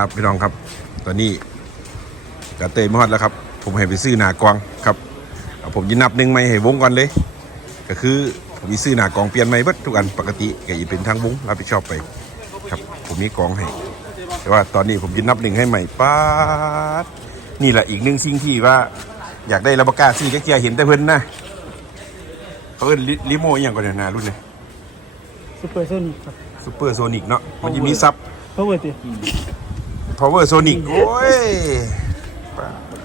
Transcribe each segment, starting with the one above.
ครับพี่น้องครับ ตอนนี้กระเตยมอดแล้วครับ ผมให้ไปซื้อหนากวางครับเอาผมยินนับหนึ่งไม่ให้วงก่อนเลย ก็คือผมมีซื้อหนากองเปลี่ยนไม่เบิดทุกอันปกติก็จะเป็นทางวงรับผิดชอบไป ครับผมมีกองให้แต่ว่าตอนนี้ผมยินนับหนึ่งให้ใหม่ป้าดนี่แหละอีกหนึ่งสิ่งที่ว่า อยากได้ระบกล้าซื้อแค่เกียร์เห็นแต่เพิ่นนะเขาเอิ้นลิลิโมอหย่างก่อนเนี่ยนะรุ่นเนี่ยซูเปอร์โซนิกครับซูเปอร์โซนิกเนาะมันจะมีซับเพราะว่าติ power sonic โอ้ย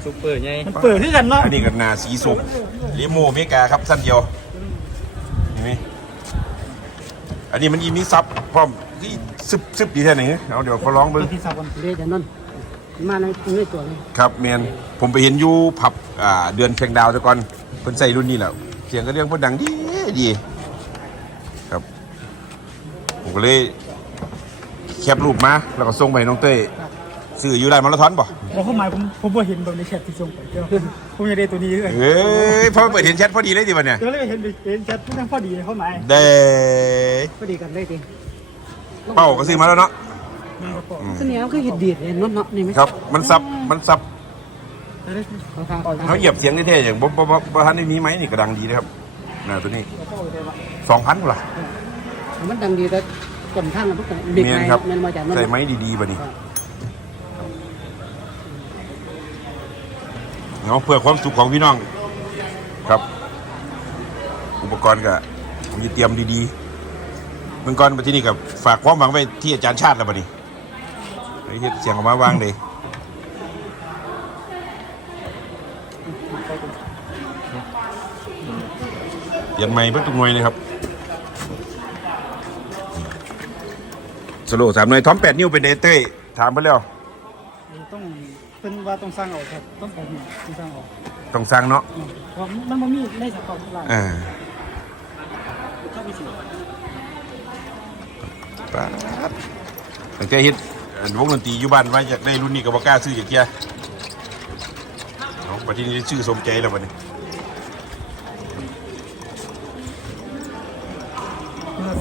ซุปเปอร์ไงมันเปิดที่กันเนาะอันนี้ก็นาสีส้มลิโมอเมริกาครับสั้นเดียวเห็นไหมอันนี้มันอีมีซับพร้อมที่ซึบซึบดีแค่ไหนเอาเดี๋ยวเขาร้องเบิ้งที่สามวันเรียกแต่นั่นมาในในตัวนี้ครับเมียนผมไปเห็นอยู่ผับอ่าเดือนเชียงดาวแต่ก่อนเพิ่นใส่รุ่นนี้แหละเสียงก็เรื่องเพิ่นดังดีดีครับผมก็เลยแคปรูปมา แล้วก็ส่งไปให้น้องเต้ย ซื้ออยู่ร้านมาราธอนบ่เราเข้ามาผมผมบ่เห็นแบบในแชทที่ส่งไปเจ้าผมอยากได้ตัวนี้เลยเอ้ยพอเปิดเห็นแชทพอดีเลยดิวันเนี่ยก็เลยเห็นเห็นแชททั้งพอดีเข้ามาเด้พอดีกันเลยทีเป้าก็ซื้อมาแล้วเนาะเสนียมันคือเห็ดดีดเนี่ยนั่นเนาะนี่ไหมครับ มันซับมันซับเขาทางเขาเหยียบเสียงเท่ๆอย่างบ่บ่บ่บ่ทันได้มีไหมนี่ก็ดังดีนะครับน่าตัวนี้สองพันกว่าล่ะมันดังดีแต่ต้นทางมันต้องเบรกเมียไงนครับมันมาจากนั่นใส่ไม้ดีๆบ่นี่ เนาะเพื่อความสุขของพี่น้องครับ อุปกรณ์ก็ผมจะเตรียมดีๆเมื่อก่อนไปที่นี่กับฝากความหวังไว้ที่อาจารย์ชาติแล้วบ่นี่ไอ้เฮ็ดเสียงออกมาวางเลยเปลี่ยนใหม่เพิ่ทุกหน่วยเลยครับสโลสามหน่วยทอมแปดนิ้วเป็นเดเต้ถามไปแล้ว เป็นว่าต้องสร้างออกครับต้องแบบนี้ต้องสร้างออกต้องสั่งเนาะเพราะมันบ่มีในสต็อกหลายอ่าเข้าไปสิป๊าดตั้งแต่เฮ็ดอันวงดนตรีอยู่บ้านว่าอยากได้รุ่นนี้ก็บ่กล้าซื้ออย่างเงี้ยเอาบัดทีนี้ชื่อสมใจแล้วบัดนี้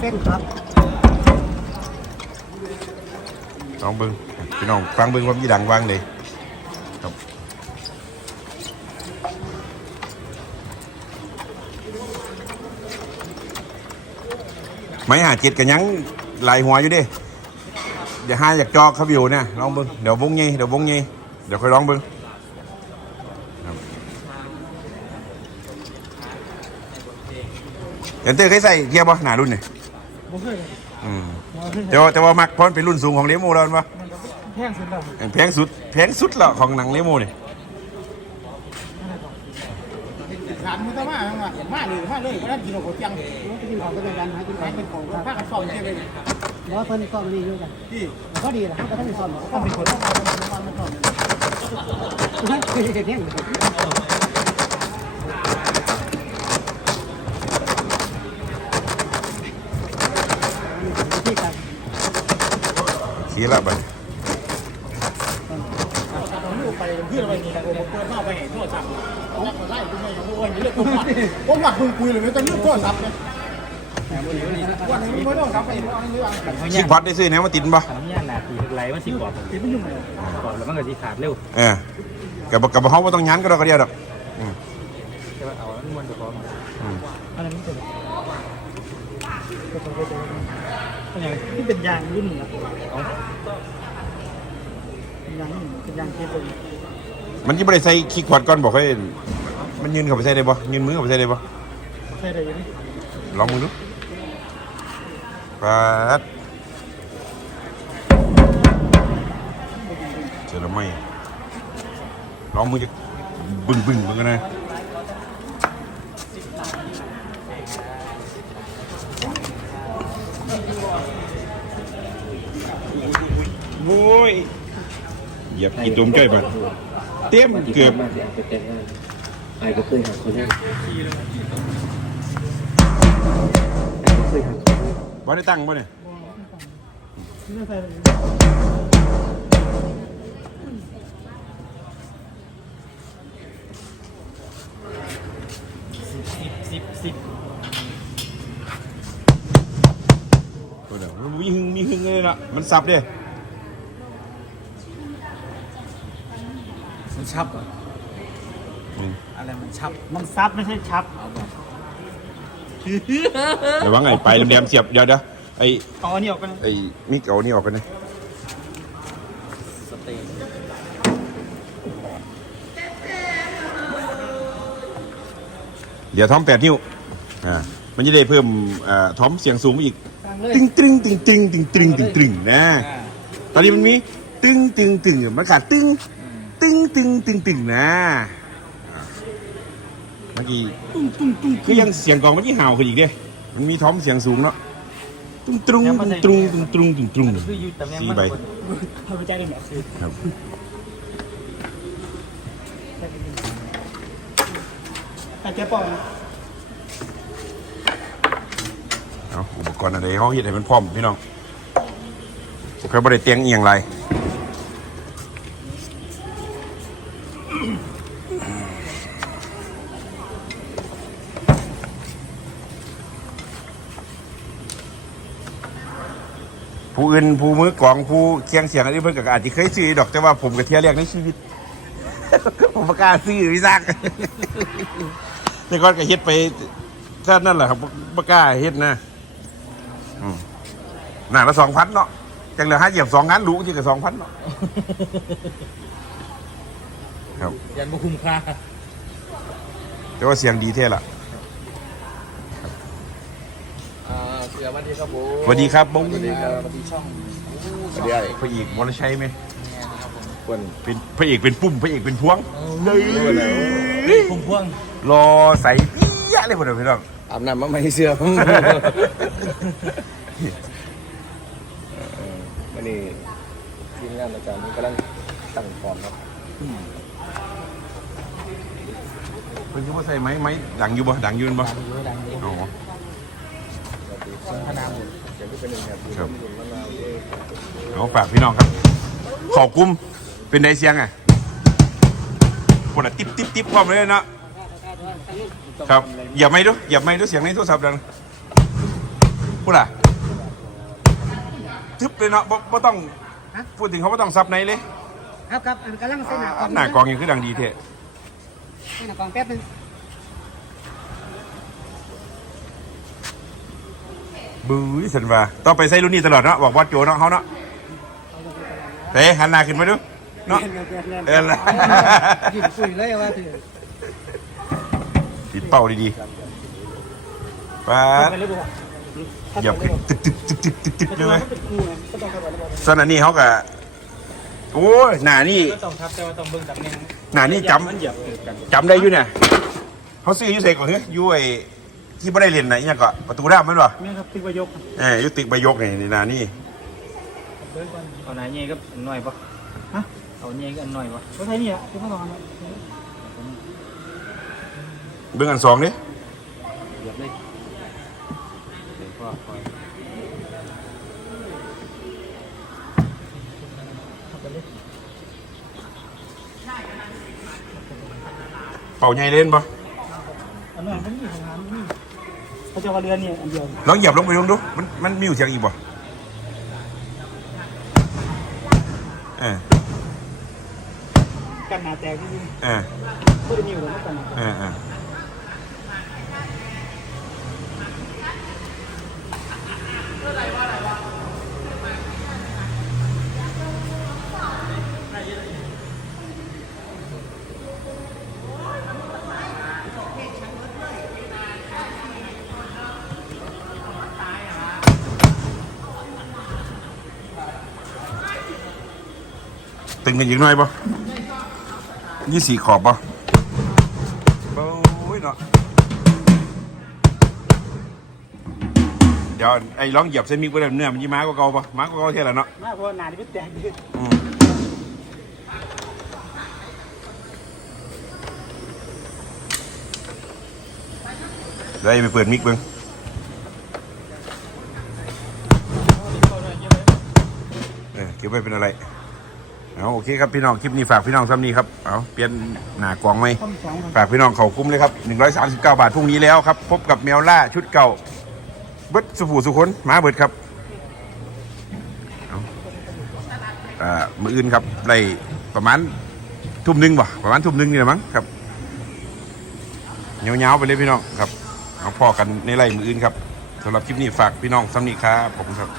เส้นครับลองเบิ่งพี่น้องฟังเบิ่งว่ามีดังวางเลย ไม่หาเจ็ดกันยังหลายหัวอยู่เดิเดี๋ยวห้าอยากจอกครับอยู่เนี่ยลองเบิ่งเดี๋ยววงงี้เดี๋ยววงงี้เดี๋ยวค่อยลองเบิ่งครับเอ็นเตอร์เคยใส่เทียบป่ะหนารุ่นนี่บ่เคยเลยอืมบ่เคยแต่ว่าแต่ว่ามักเพราะมันเป็นรุ่นสูงของเลโมแล้วมั้ยมันก็แพงสุดแล้ว แพงสุดแพงสุดแล้วของหนังเลโมนี่ ร้านมันก็มามามาเลยมาเลยก็ได้กินโอ้โหจังกินของก็เป็นการหากินของเป็นของผ้ากันซ่อมเช่ไหมเพราเพิ่นซ่อมนี่อยู่กันที่ก็ดีแหละเขาก็ต้องซ่อมเขาต้องเป็นคนต้องการต้องการต้องการคือเห็ดเนี่ยที่กันขี้ละไปลูกไปเพื่อนไปนี่นะโอ้โหเปิดเข้าไปเห็นโทรศัพท์ แล้วก็ไล่กูไม่ยอมโอ้เรื่องผมว่าผมว่าคุยคุยเลยไม่ต้องเรื่องโทรศัพท์เลยวันนี้ไม่ต้องรับไปเอาเรื่องคิกพอดได้ซื้อเนี่ยมาติดป่ะขนมย่างนาทีไรมันสิกว่าติดมันยุ่งเลยก่อนแล้วมันก็สิขาดเร็วเออกับกับเขาว่าต้องยันก็เราก็เดียวดอกอืมใช่ป่ะเอามันมันจะพออืมอะไรมันเป็นก็ต้องไปเจออันนี้ที่เป็นยางรุ่นละเอายางเป็นยางเทียบเลย มันยังไม่ได้ใส่คิกพอดก่อนบอกให้มันยืนเข้าไปใส่ได้ป่ะยืนมือเข้าไปใส่ได้ป่ะใช่ได้ยังไงลองมือดูปัดเจอแล้วไหมลองมือจะบึ้งบึ้งๆเหมือนกันนะโว้ยเหยียบกินตมจ้อยไป เต็มเกือบมาเสียไปแต่งงานไอ้ก็เคยหาคนนั้นไอ้ก็เคยหาคนนั้นบ่ได้ตั้งบ่เนี่ยไม่ใช่เลยสิบสิบตัวเดียวมันมีหึงมีหึงเลยนะมันสับเด้ มันชับเหรออืมอะไรมันชับมันซับไม่ใช่ชับเดี๋ยวว่าไงไปแหลมๆเสียบเดี๋ยวเดี๋ยวไอ้เอาอันนี้ออกกันไอ้มิกเอานี่ออกกันนะสเต็กเดี๋ยวทอมแปดนิ้วอ่ามันจะได้เพิ่มเอ่อทอมเสียงสูงไปอีก ฟังเลยตึงตึงตึงตึงตึงตึงตึงตึงนะ ตอนนี้มันมีตึงตึงตึงมันขาดตึง ตึงตึงตึงตึงนะอ่าเมื่อกี้ตุ้งตุ้งตุ้งคือยังเสียงกลองมันยี่ห่าวขึ้นอีกเด้มันมีทอมเสียงสูงเนาะตุ้งตรุงตุ้งตรุงตุ้งตรุงตุ้งตรุงคืออยู่ตำแหน่งสี่มันใบทำไปใจกันแบบคือครับแต่เจ๊ปองเอาอุปกรณ์อะไรเขาเห็ดให้มันพร้อมพี่น้องผมเคยบริเตียงเอียงไร อื่นผู้มือกลองผู้เคียงเสียงอะไรเพิ่นก็อาจจะเคยซื้อดอกแต่ว่าผมกับเทียแรกในชีวิต ผมประกล้าซื้อพี่ซัก แต่ก่อนก็เฮ็ดไปแค่นั่นแหละครับประกล้าเฮ็ดนะอืมหน้าละสองพันเนาะจังเหลือห้าเหยียบสองงานรู้จริงกับสองพันเนาะครับ ยันบุคุ้มค่าแต่ว่าเสียงดีเท่ละ อ่าเสือวันดีครับผมสวัสดีครับบงสวัสดีครับสวัสดีช่องสวัสดีพระเอกวรชัยไหมคนเป็นพระเอกเป็นปุ่มพระเอกเป็นพวงเลยพุ่มพ่วงรอใส่เปี้ยเลยพอดีพี่น้องอาบน้ำมาไม่เสื้อผมวันนี้ทีมงานอาจารย์กำลังตั้งฟอร์มครับเพิ่นจะว่าใส่ไหมไหมดังอยู่บ่ดังอยืนบ่ดังเยอะดังเยอะ อ๋อพนาหมดเดี๋ยวเป็นหนึ่งครับครับเอาฝากพี่น้องครับ ขอบกุ้มเป็นไดเสียงอะปวดติ๊บติ๊บติ๊บความเลยเนาะครับอย่าไม่ดูอย่าไม่ดูเสียงในโทรศัพท์ดังพูดอะทึบเลยเนาะบ่บ่ต้องพูดถึงเขาบ่ต้องซับในเลยครับครับอันกำลังเส้นหนากองหน้ากองยังคือดังดีเท่เส้นหนากองแป๊บนึง บื้อสันว่าต้องไปใส่รุ่นนี้ตลอดเนาะบอกว่าโจเนาะเขาเนาะเฮ้หันหน้าขึ้นมาดูเนาะเออละหยิบคุยเลยว่าถือติดเป้าดีๆป้าดไปหยียบขึ้นตึ๊ดตึ๊ดตึ๊ดตึ๊ดตึ๊ดตึ๊ดเลยไหมว่าเป็นาไปแล้วบอกส่วนอันนี้เขาก็โอ้หน้านี่หน้านี่จำจำได้อยู่เนี่ยเขาซื้ออยูเซก่อนเฮ้ยยูไอ้ ที่ไม่ได้เรียนไหนยังก็ประตูด้ามมันวะนี่ครับติ๊กวายกเอ้ยอยุติกใบยกนี่นี่หน้านี่เอาไหนเงี้ยก็อันหน่อยปะฮะเอาเงี้ยก็อันหน่อยปะรถไทยนี่อะที่เขาลองนะเบื้องอันสองดิเหยียบเลยเดี๋ยวก็คอยเป่าใหญ่เล่นปะอันนั้นมันมีของน้ำนี่ เขาจะว่าเรือเนี่ยอันเดียวลองเหยียบลงไปลงดู มันมันมีอยู่เสียงอีกปะเออกันหนาแตกที่นี่เออเพื่อจะมีอยู่แล้วกันหนาเออเออ ตึงกันอีกหน่อยปะยี่สี่ขอบปะโอ้ยเนาะเดี๋ยวไอ้ร้องเหยียบเส้นมิกไปเลยเนื้อมันยี่ม้ากว่าเก่าปะม้ากว่าเก่าเท่าไหร่เนาะมากเพราะว่าหนาที่ไม่แตกยืดี๋ยวไอ้ไปเปิดมิกเบิ้งเก็บไว้เป็นอะไร เอาโอเคครับพี่น้องคลิปนี้ฝากพี่น้องซ้ำนี้ครับเอาเปลี่ยนหน้ากล่องไหมข้อมสองครับฝากพี่น้องเขาคุ้มเลยครับ139 บาทพรุ่งนี้แล้วครับพบกับเมลล่าชุดเก่าเบิดสุผูสุคนมาเบิดครับเอาอ่ามืออื่นครับได้ประมาณทุ่มหนึ่งบ่ประมาณทุ่มหนึ่งนี่แหละมั้งครับเงาๆไปเลยพี่น้องครับเอาพอกันในไร่มืออื่นครับสำหรับคลิปนี้ฝากพี่น้องซ้ำนี้ครับผมครับ